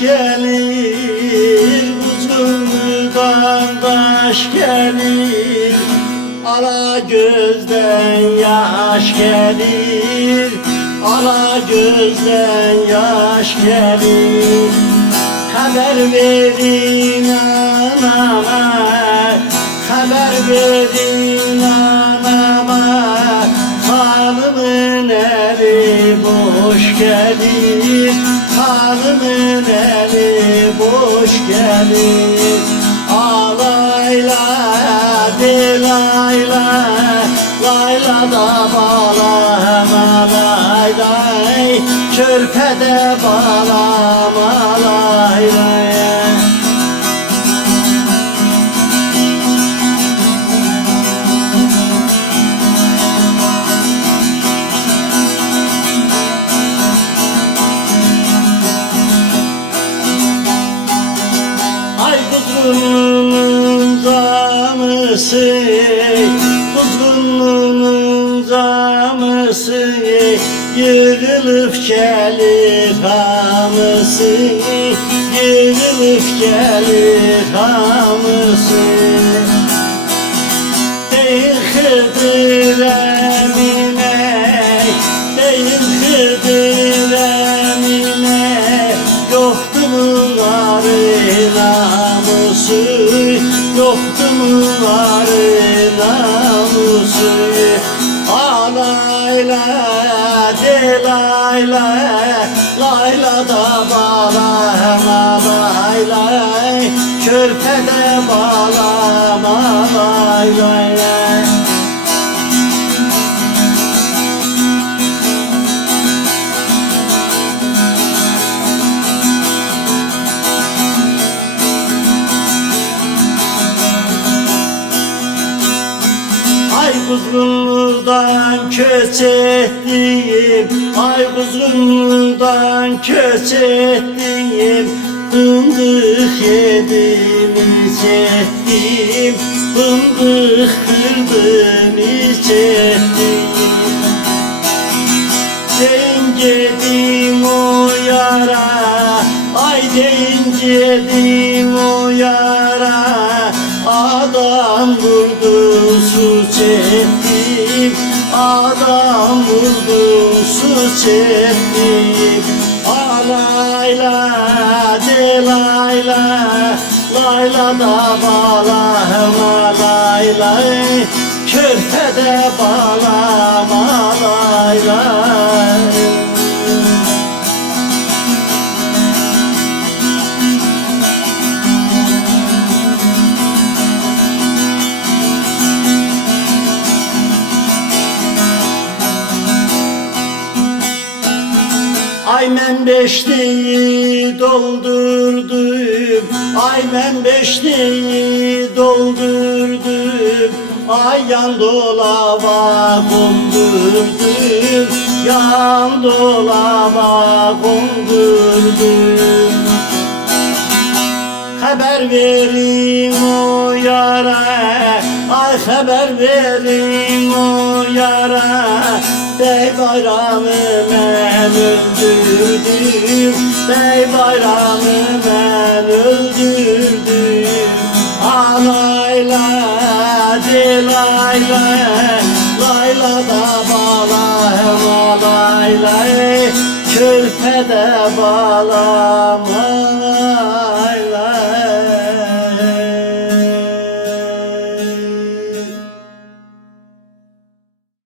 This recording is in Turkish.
gelir, Buzullu'dan taş gelir. Ala gözden yaş gelir, ala gözden yaş gelir. Haber verin anama, haber verin anama, hanımın eli boş gelir, hanımın eli boş gelir. Alayla delayla, layla da balam alayday, körpede balam alayday. Kuzgunluğun zamısı, kuzgunluğun zamısı, yığılıp gelir hamısı, yığılıp gelir hamısı. Değil Hıdır Emine, değil Hıdır Emine, yoktu bunların namusu, yoktu bunların namusu. Alayla delayla, layla da balam alaylay, körpede balam alaylay. Ay Kuzgunlu'dan köç ettim, ay Kuzgunlu'dan köç ettim. Fındık yedim içettim, fındık kırdım içettim. Deyin yedim o yara, ay deyin yedim o yara. Adam vurdu suç ettim, adam vurdu suç ettim. Alayla delayla, layla da balam alaylay, körpede balam alaylay. Ay men beşliği doldurdum, ay men beşliği doldurdum. Ay yan dolaba kondurdum, yan dolaba kondurdum. Haber verin o yara, ay haber verin o yara. Bey bayramı ben öldürdüm, bey bayramı ben öldürdüm. Alayla delayla, layla da balam alaylay, körpede balam alaylay.